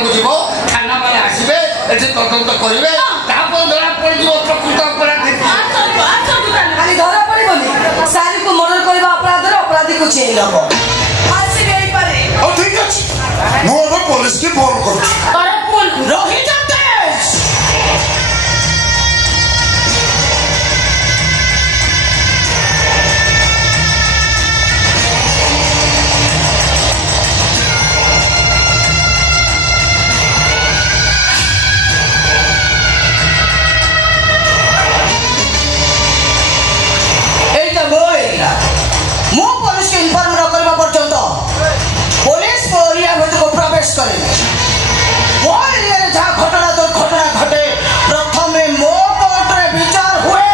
को जीव थाना माने आसबे एठी तदंत करिवे तापर धरा पड़ जीव प्रकृत अपराधी खाली धरा पड़िबनी सारी को मर्डर करबा अपराधर अपराधी को छेई लबो फांसी देई पारे ओ ठीक अछि मो पुलिस के फोन कर अरे फोन रही जाते मो पुलिस के इन्फॉर्म न करबा पर्यंत पुलिस को एरिया भीतर को प्रवेश करे वो एरिया रे जा घटना दुर्घटना घटे प्रथमे मो कोर्ट रे विचार हुए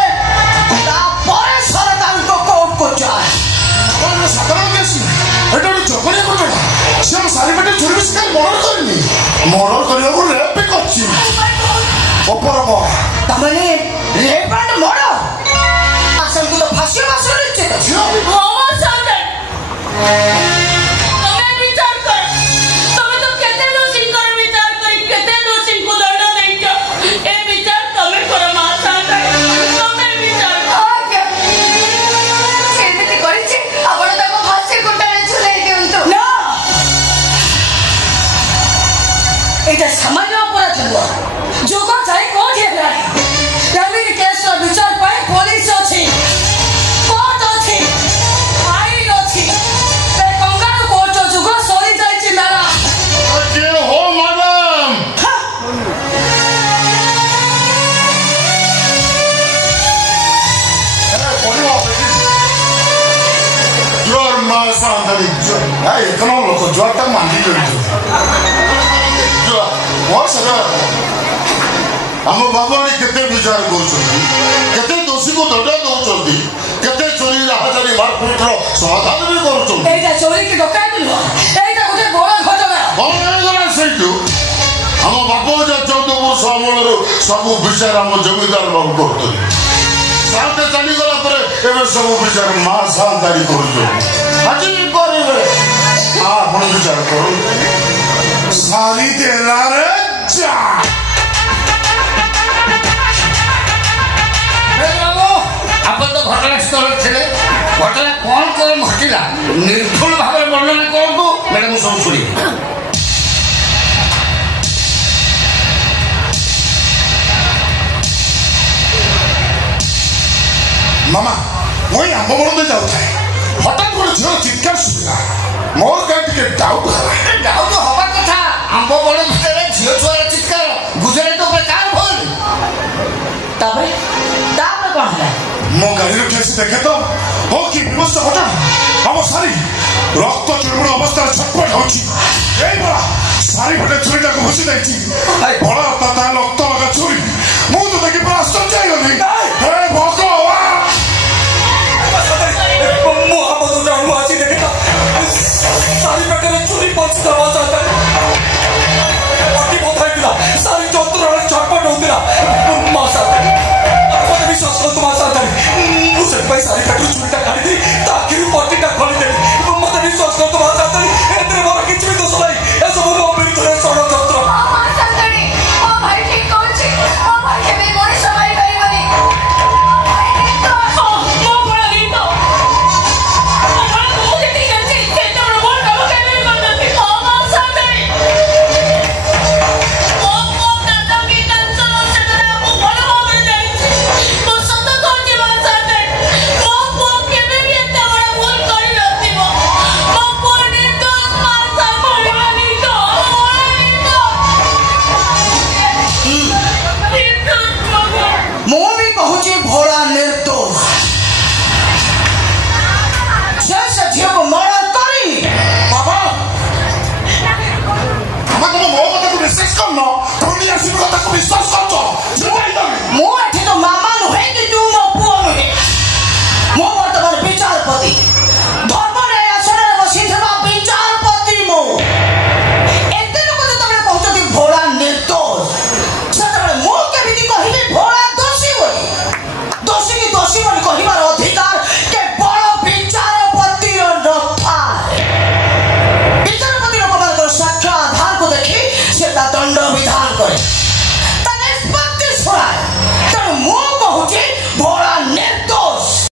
तापर सरकार को कोर्ट को जाए और साधारण केसी एटा जगने घटना से हम सारी बेटे चोरी शिकार मर्डर करनी को रेप भी करछि ओपर तमने रेप एंड मर्डर असल तो फांसी वसूल छे તમે વિચાર કર તમે તો કેતે દોષી કર વિચાર કરી કેતે દોષી કો દંડ દેજો એ વિચાર તમે કરો માતા તમે વિચાર ओके सेमिति करिछि आपण ताको फांसी गुंडारे झुलाई दियंतु ना एटा सामान्य अपराध नुआ जोग जाय कोठी हेलानी तमिल केस विचार पाए पुलिस अछि कोर्ट अछि आईन अछि ते कंगारू कोर्ट जुग सरी जायछि मेरा के हो मैडम अरे पड़िबो जोर मा सांदली जो ए इतना लोग जोर तक मांगी जो वो सदा हम बाबा ने केते विचार करछथि केते दोषी को दंड दउछथि केते चोरी राहचारी मारपीट रो समाधान भी करछथि एटा चोरी की डकायत नुआ एटा गोटे बड़ घटना बड़ा सेटू हम बाबा जो 14 वर्ष अमलर सब विचार हम जमीदार बाबू करथि साथे चली गला पर एबे सब विचार मा सांदारी करछो हाजी करबे आपण विचार करू सारी देला रे जा आपण तो घटनास्थल थे घटना कौन कौन घटिला निर्भुल भाव वर्णन करूँ मैडम सब शुणी मामा वही आंब बड़ जाऊ हठात गोटे झील चित्कार सुविधा मोर कहीं टे डाउट डाउट हवा कथा आंब बड़ भितर झील छुआर चित्कार बुझे तो बेकार भल तापर कौन है मो गाड़ी केस देखे तो हो कि विमस्त घटना हम सारी रक्त चुरमुड़ अवस्था छटपट होची एई बड़ा सारी फटे छुरीटा को घुसी दैछि बड़ा तता रक्त लगा छुरी मु तो देखि पूरा आश्चर्य हो गई हे भगवान मु हम तो जानू आसी देखे सारी फटे छुरी पछता वाचा पट्टी बोथाइला सारी चतुर छटपट होतिला मासा विश्वास कर तुम आशा मुझे भाई सारी कटू छुरीटा काटी दी ताकि पट्टीटा खोली दे मत विश्वास कर तुम आशा एतरे मोर किछ भी दोष नाही ए सब मो विरुद्ध षडयंत्र ओ भाई ठीक कहछि ओ भाई केबे मोर सवाई परिबनी ମୋ ବଡ଼ ଗୀତ ମୋ ବଡ଼ ବହୁତ ଠିକ ଅଛି କେତେ ବଡ଼ ବଡ଼ କାମ କେବେ ବି କରିନଥିଲି ମୋ ମା ସାଥରେ ମୋ ଦାଦା କି ଟେନସନ ସେଟା ମୁଁ ଭଲ ଭାବରେ ଜାଣିଛି ମୋ ସତ କହୁଛି ମା ସାଥରେ ମୋ ପୁଅ କେବେ ବି ଏତେ ବଡ଼ ଭୁଲ କରିନଥିବ ମୋ ପୁଅ ନିର୍ଦ୍ଦୋଷ ମା ସାଥରେ मु भी कहूची भोला निर्दोष से झील को मर्डर करी बाबा हम तुम मो कथा को विश्वास करनो पुलिस आसी कथा को विश्वास